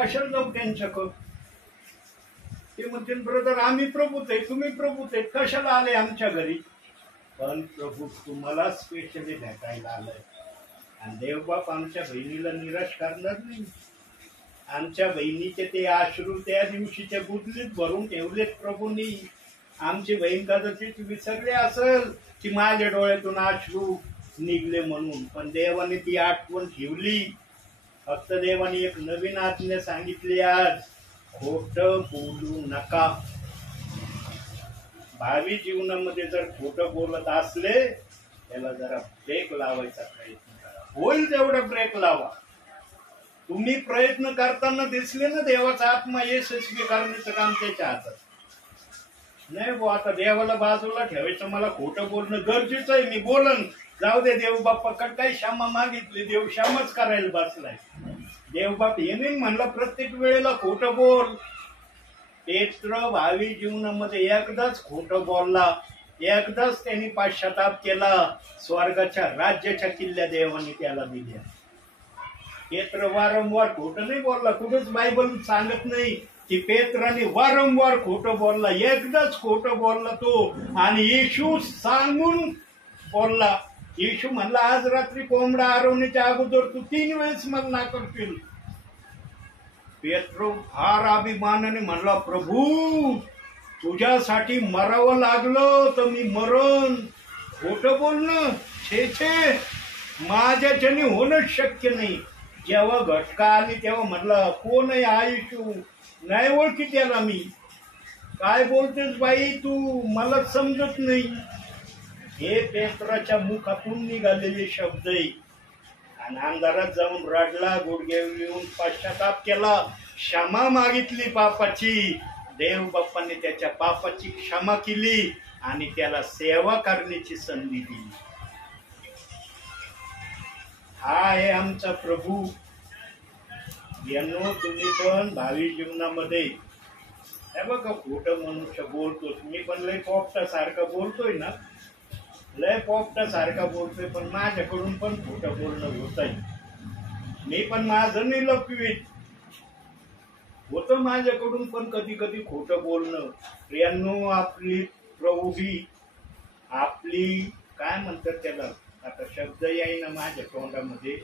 कशाला जाऊ त्यांच्याकडं? ते म्हणते ब्रदर आम्ही प्रभूत आहे, तुम्ही प्रभूत आहेत, कशाला आले आमच्या घरी? पण प्रभू तुम्हाला स्पेशली भेटायला आलंय. आणि देवबाप आमच्या बहिणीला निराश करणार नाही. आमच्या बहिणीचे ते अश्रू त्या दिवशीच्या बुदलीत भरून ठेवलेत प्रभूंनी. आमची बहीण कदाचित विसरली असेल की माझ्या डोळ्यातून अश्रू निघले म्हणून, पण देवाने ती आठवण ठेवली. फक्त देवाने एक नवीन आज्ञा सांगितली आज, खोटं बोलू नका. भावी जीवनामध्ये जर खोटं बोलत असले त्याला जरा ब्रेक लावायचा प्रयत्न करा. होईल तेवढा ब्रेक लावा. तुम्ही प्रयत्न करताना दिसले ना, देवाचा आत्मा यशस्वी करण्याचं काम त्याच्या हातात नाही. वो आता देवाला बाजूला ठेवायचं, मला खोटं बोलणं गरजेचं आहे, मी बोलन, जाऊ दे. देव बाप्पाकडे काही क्षमा मागितली, देव क्षमाच करायला बसलाय. देवबाप हे नाही म्हणला प्रत्येक वेळेला खोटं बोल. पेत्र भावी जीवनामध्ये एकदाच खोटं बोलला, एकदाच त्यांनी पश्चाताप केला, स्वर्गाच्या राज्याच्या किल्ल्या देवाने त्याला दिल्या. पेत्र वारंवार खोटं नाही बोलला. कुठेच बायबल सांगत नाही की पेत्राने वारंवार खोटं बोलला. एकदाच खोटं बोलला तो, आणि येशू सांगून बोलला. येशू म्हणला आज रात्री कोंबडा आरवण्याच्या अगोदर तू 3 वेळेस मला नाकारशील. पेत्र फार अभिमानाने म्हणला, प्रभू तुझ्यासाठी मरावं लागलं तर मी मरण. खोटं बोलणं छे छे, माझ्याच्याने होणं शक्य नाही. जेव्हा घटका आली तेव्हा म्हटलं कोण आहे हा येशू? नाही ओळखी त्याला मी. काय बोलतेस बाई तू, मला समजत नाही. हे पेत्राच्या मुखातून निघालेले शब्द आहे. आणि अंधारात जाऊन रडला, गुडघ्यावर येऊन पश्चाताप केला, क्षमा मागितली पापाची. देव बाप्पाने त्याच्या पापाची क्षमा केली आणि त्याला सेवा करण्याची संधी दिली. हा आहे आमचा प्रभू. यांनो तुम्ही पण भावी जीवनामध्ये हे बघा, खोटं मनुष्य बोलतोच. मी पण लय पोपटा सारखा बोलतोय ना, लय पोपटा सारखा बोलतोय, पण माझ्याकडून पण खोटं बोलणं होत आहे. मी पण माझं नाही लपवीत, होतं माझ्याकडून पण कधी कधी खोटं बोलणं. प्रियांनो आपली प्रौढी, आपली काय म्हणतात त्याला, आता शब्द येईना माझ्या तोंडामध्ये,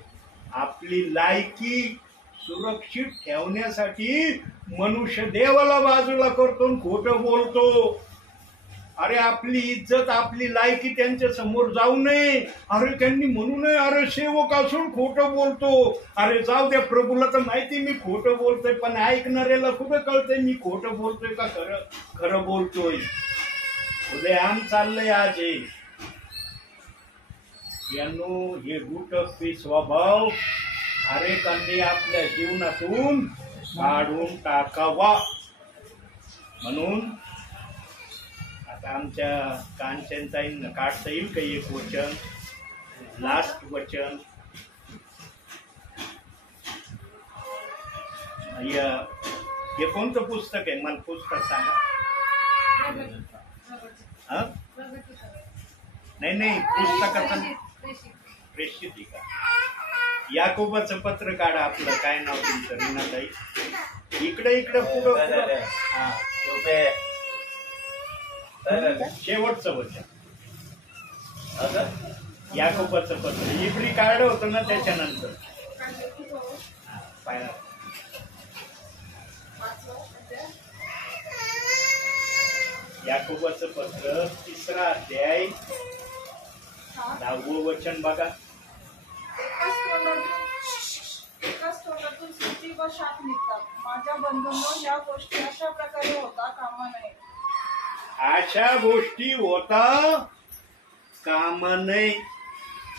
आपली लायकी सुरक्षित ठेवण्यासाठी मनुष्य देवाला बाजूला करतो, खोटं बोलतो. अरे आपली इज्जत, आपली लायकी त्यांच्या समोर जाऊ नये. अरे त्यांनी म्हणू नये अरे सेवक असून खोटं बोलतो. अरे जाऊ द्या, प्रभूला तर माहिती मी खोटं बोलतोय, पण ऐकणाऱ्याला कुठं कळतंय मी खोटं बोलतोय का खरं खरं बोलतोय. उदयान चाललंय आज हे. यांनो हे गुटपी स्वभाव हरेकांनी आपल्या जीवनातून काढून टाकावा. म्हणून आता आमच्या कांचनताईंना काढता येईल का एक वचन, लास्ट वचन? हे कोणतं पुस्तक आहे? मला पुस्तक सांगा. नाही पुस्तकाचं प्रेषित का? याकोबाचं पत्र काढा. आपलं काय नाव तुमचं? रीनाताई इकडे पुढं. हा शेवटचं वचन याकोबाचं पत्र इकडे काढलं होतं ना, त्याच्यानंतर याकोबाचं पत्र 3रा अध्याय 10वं वचन बघा. एकाच तोंडातून स्तुती व शाप निघतात. माझ्या बंधूंनो, या गोष्टी अशा प्रकारे होता कामा नये. अशा गोष्टी होता कामा नये.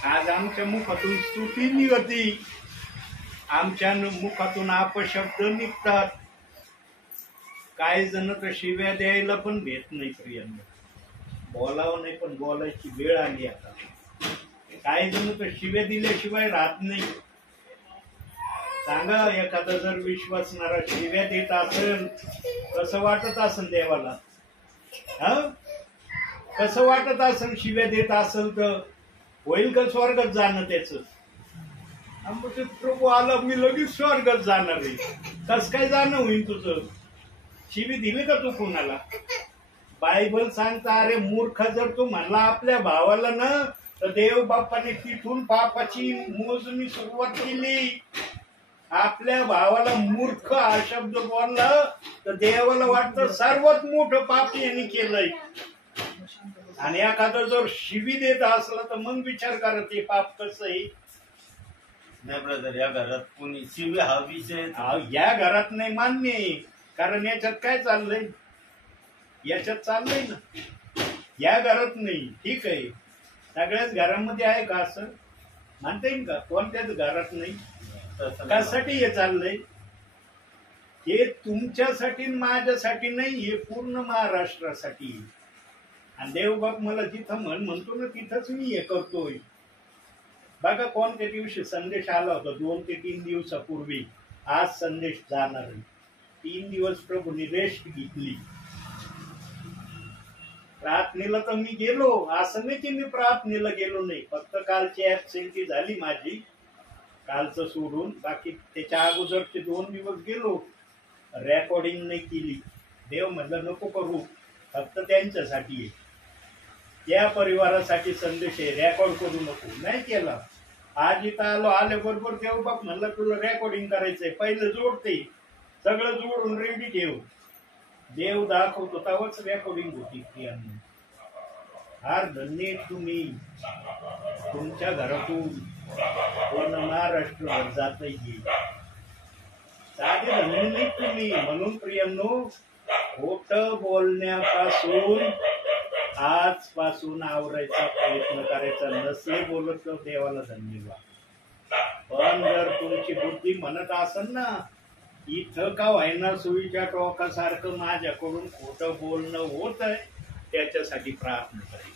आज आमच्या मुखातून स्तुती निघती, आमच्या मुखातून अपशब्द निघतात. काही जण तर शिव्या द्यायला पण भेट नाही. प्रियांना बोलावं नाही, पण बोलायची वेळ आली आता. काही जण तर शिव्या दिल्याशिवाय राहत नाही. सांगा, एखादा जर विश्वासणारा शिव्या देत असेल, कसं वाटत असेल देवाला? कसं वाटत असेल शिव्या देत असेल तर? होईल का स्वर्गात जाणं त्याचं? प्रभू आला, मी लगेच स्वर्गात जाणार आहे. कस काय जाणं होईल तुझं? शिवी दिली का तू कुणाला? बायबल सांगता अरे मूर्ख, जर तू म्हणला आपल्या भावाला ना, तर देव बाप्पाने तिथून पापाची मोजणी सुरुवात केली. आपल्या भावाला मूर्ख हा शब्द बोलला तर देवाला वाटतं सर्वात मोठं पाप यांनी केलंय. आणि एखादा जर शिवी देत असला तर मग विचार करा ते पाप कसं आहे. नाही ब्रदर, या घरात कोणी शिवी हा विषय या घरात नाही, मान्य आहे. कारण याच्यात काय चाललंय? याच्यात चाललंय ना, या घरात नाही. ठीक आहे, सगळ्याच घरामध्ये आहे का असं म्हणता येईल का? कोणत्याच घरात नाही. कशासाठी हे चाललंय? हे तुमच्यासाठी माझ्यासाठी नाही, हे पूर्ण महाराष्ट्रासाठी. आणि देवबाप मला जिथं म्हणतो ना तिथंच मी हे करतोय. बघा कोणत्या दिवशी संदेश आला होता 2 ते 3 दिवसापूर्वी. आज संदेश जाणार आहे. 3 दिवस प्रभूंनी रेस्ट घेतली. प्रार्थनेला तर मी गेलो, असं नाही की मी प्रार्थनेला गेलो नाही. फक्त कालची ऍबसेंटी झाली माझी, कालचं सोडून. बाकी त्याच्या अगोदरचे 2 दिवस गेलो, रेकॉर्डिंग नाही केली. देव म्हणलं नको करू, फक्त त्यांच्यासाठी आहे, त्या परिवारासाठी संदेश आहे, रेकॉर्ड करू नको. नाही केला. आज इथं आलो, आल्याबरोबर देव बाप म्हणलं तुला रेकॉर्डिंग करायचंय, पहिलं जोडते, सगळं जोडून रेडी ठेव. देव दाखवतो तेव्हाच रेकॉर्डिंग होती. प्रियांनो, फार धन्य तुम्ही. तुमच्या घरातून पूर्ण महाराष्ट्रभर जात येईल. साधे धन्य नाही तुम्ही. म्हणून प्रियांनो, खोट बोलण्यापासून आजपासून आवरायचा प्रयत्न करायचा. नसले बोलत तर देवाला धन्यवाद. पण जर तुमची बुद्धी म्हणत असेल ना इथं का व्हायना सुईच्या टोकासारखं माझ्याकडून खोटं बोलणं होत आहे, त्याच्यासाठी प्रार्थना करायची.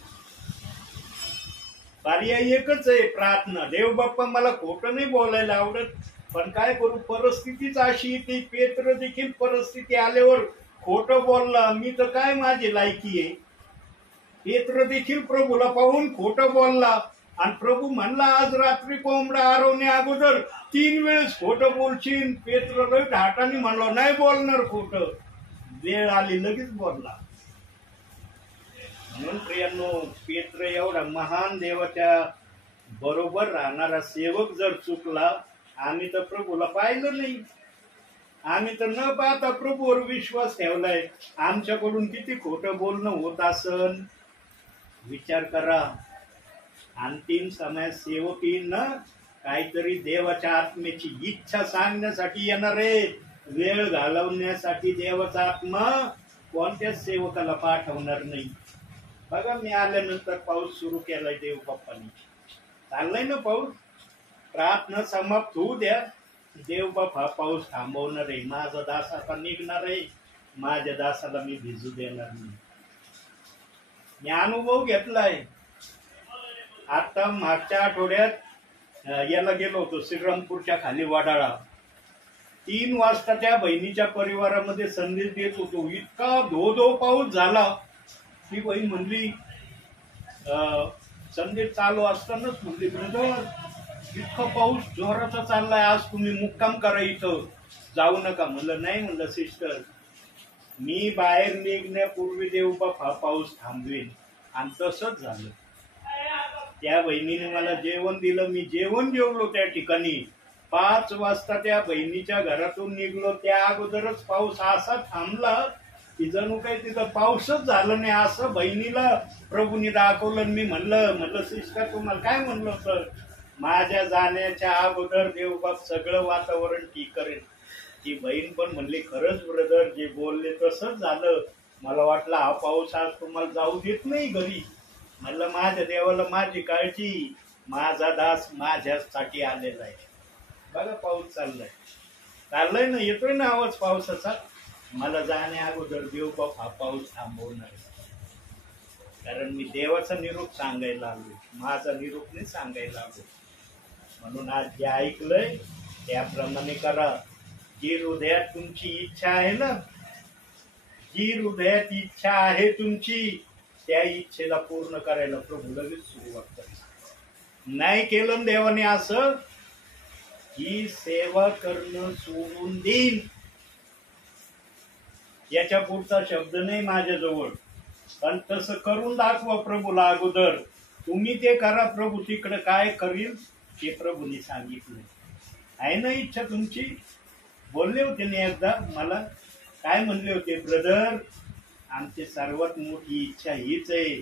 पर्याय एकच आहे, प्रार्थना. देव बाप्पा मला खोटं नाही बोलायला आवडत, पण काय करू, परिस्थितीच अशी. ती पेत्र देखील परिस्थिती आल्यावर खोटं बोलला. मी तर काय, माझी लायकी आहे? पेत्र देखील प्रभूला पाहून खोटं बोलला. आणि प्रभू म्हणला आज रात्री कोंबडा आरवण्या अगोदर 3 वेळेस खोटं बोलशील. पेत्र लई धाटाने म्हणलो नाही बोलणार खोटं. वेळ आली लगेच बोलला. म्हणून प्रियांनो, पेत्र एवढा महान देवाच्या बरोबर राहणारा सेवक जर चुकला, आम्ही तर प्रभूला पाहिलं नाही. आम्ही तर न पाहता प्रभूवर विश्वास ठेवलाय. आमच्याकडून किती खोटं बोलणं होत असन विचार करा. अंतिम समय सेवक येईल ना, काहीतरी देवाच्या आत्म्याची इच्छा सांगण्यासाठी येणार आहे. वेळ घालवण्यासाठी देवाचा आत्मा कोणत्याच सेवकाला पाठवणार नाही. बघा, मी आल्यानंतर पाऊस सुरू केलाय देव बाप्पानी. चाललाय ना पाऊस. प्रार्थना समाप्त होऊ द्या, देव बाप हा पाऊस थांबवणार आहे. माझा दास आता निघणार आहे, माझ्या दासाला मी भिजू देणार नाही. मी अनुभव घेतलाय. आता मागच्या आठवड्यात याला गेलो होतो, श्रीरामपूरच्या खाली वडाळा. 3 वाजता त्या बहिणीच्या परिवारामध्ये संदेश देत होतो. इतका धो पाऊस झाला. ती बहीण म्हणली, संदेश चालू असतानाच म्हणली, ब्रदर इतका पाऊस जोराचा चाललाय, आज तुम्ही मुक्काम करा, इथं जाऊ नका. म्हणलं नाही. म्हणलं सिस्टर, मी बाहेर निघण्यापूर्वी देव बाप हा पाऊस थांबवेल. आणि तसंच झालं. त्या बहिणीने मला जेवण दिलं. मी जेवण जेवलो त्या ठिकाणी. 5 वाजता त्या बहिणीच्या घरातून निघलो, त्या अगोदरच पाऊस असा थांबला की जणू काही तिथं पाऊसच झालं नाही असं बहिणीला प्रभूने दाखवलं. मी म्हणलं सिस्टर, तुम्हाला काय म्हणलं होतं? माझ्या जाण्याच्या अगोदर देवबाप सगळं वातावरण ठीक करेल. ती बहीण पण म्हणली, खरंच ब्रदर, जे बोलले तसंच झालं. मला वाटलं हा पाऊस आज तुम्हाला जाऊ देत नाही घरी. म्हणलं माझ्या देवाला माझी काळजी, माझा दास माझ्यासाठी आलेला आहे. बघा पाऊस चाललाय ना, येतोय ना आवाज पावसाचा. मला जाण्या अगोदर देवबाप हा पाऊस थांबवणार आहे. कारण मी देवाचा निरोप सांगायला आलो, माझा निरोप नाही सांगायला आलो. म्हणून आज जे ऐकलंय त्याप्रमाणे करा. जी हृदयात तुमची इच्छा आहे ना, जी हृदयात इच्छा आहे तुमची, त्या इच्छेला पूर्ण करायला प्रभू लगेच सुरुवात करेल. नाही केलं देवाने असं, ही सेवा करणं सोडून देईल याच्या पुढचा शब्द नाही माझ्याजवळ, पण तसं करून दाखवा प्रभूला अगोदर. तुम्ही ते करा, प्रभू तिकडे काय करील ते प्रभूने सांगितलं. आहे ना इच्छा तुमची? बोलले होते ना एकदा मला, काय म्हणले होते, ब्रदर आमची सर्वात मोठी इच्छा हीच आहे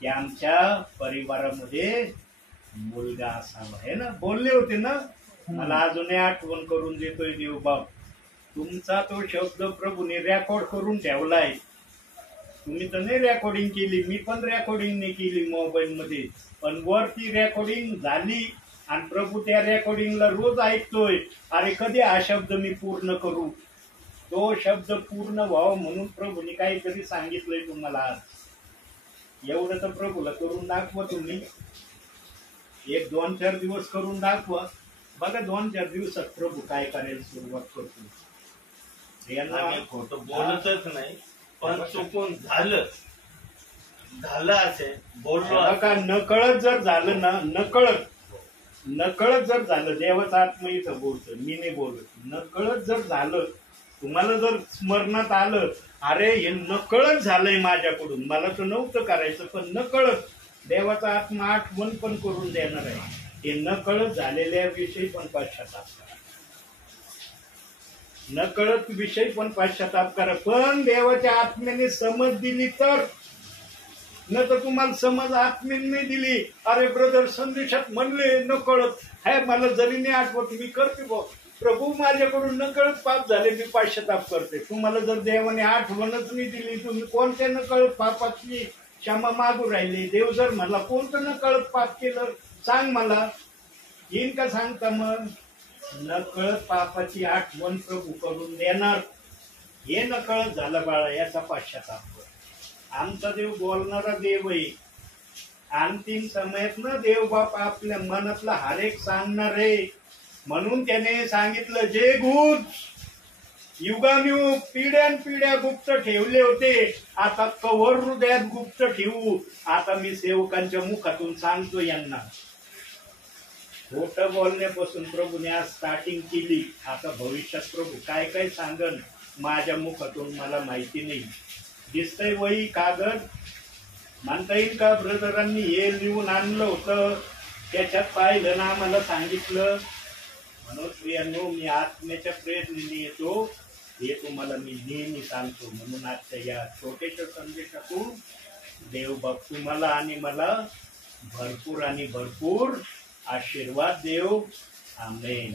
की आमच्या परिवारामध्ये मुलगा असावा. आहे ना, बोलले होते ना. मला अजूनही आठवण करून देतोय देवबाप. तुमचा तो शब्द प्रभूने रेकॉर्ड करून ठेवलाय. तुम्ही तर नाही रेकॉर्डिंग केली, मी पण रेकॉर्डिंग नाही केली मोबाईल मध्ये, पण वरती रेकॉर्डिंग झाली आणि प्रभू त्या रेकॉर्डिंगला रोज ऐकतोय. अरे कधी हा शब्द मी पूर्ण करू, तो शब्द पूर्ण व्हावं म्हणून प्रभूने काहीतरी सांगितलंय तुम्हाला आज. एवढं तर प्रभूला करून दाखवा तुम्ही. 1-2-4 दिवस करून दाखवा, बघा 2-4 दिवसात प्रभू काय करायला सुरुवात करतो. आम्ही खोटं बोलतच नाही, पण चुकून झालं असेल, बोललो बघा, नकळत जर झालं ना, नकळत जर झालं, देवाचा आत्मा इथं बोलतो, मी नाही बोलत. नकळत जर झालं, तुम्हाला जर स्मरणात आलं, अरे हे नकळत झालंय माझ्याकडून, मला तर नव्हतं करायचं, पण नकळत देवाचा आत्मा आठवण पण करून देणार आहे. हे नकळत झालेल्या विषयी पण पश्चाताप करा, नकळत विषय पण पश्चाताप करा. पण देवाच्या आत्म्याने समज दिली तर, न तर तुम्हाला समज आत्म्याने दिली, अरे ब्रदर संदेशात म्हणले नकळत, है मला जरी नाही आठवत मी करते बो, प्रभू माझ्याकडून नकळत पाप झाले, मी पश्चाताप करते. तुम्हाला जर देवाने आठवणच नाही दिली, तुम्ही कोणत्या नकळत पापाची क्षमा मागू राहिले? देव जर म्हणला कोणतं नकळत पाप केलं सांग मला, येईन का सांगता? मग नकळत पापाची आठवण प्रभू करून देणार. हे नकळत झालं बाळा, याचा पश्चाताप कर. आमचा देव बोलणारा देव आहे. अंतिम समयात ना देव बाप आपल्या मनातला हरेक सांगणार आहे. म्हणून त्याने सांगितलं, जे गुप्त युगानुयुग पिढ्यानपिढ्या गुप्त ठेवले होते, आता कवर हृदयात गुप्त ठेवू. आता मी सेवकांच्या मुखातून सांगतो यांना. खोटं बोलण्यापासून प्रभूने आज स्टार्टिंग केली. आता भविष्यात प्रभू काय काय सांगन माझ्या मुखातून मला माहिती नाही. दिसतंय वही कागद, म्हणता येईल का ब्रदरांनी हे लिहून आणलं होतं, त्याच्यात पाहिलं ना आम्हाला सांगितलं. म्हणून प्रियांनो, मी आत्म्याच्या प्रयत्नाने येतो, हे तुम्हाला मी नेहमी सांगतो. म्हणून आजच्या या छोट्याशा संदेशातून देव बाप तुम्हाला आणि मला भरपूर आणि भरपूर आशीर्वाद देव. आमेन.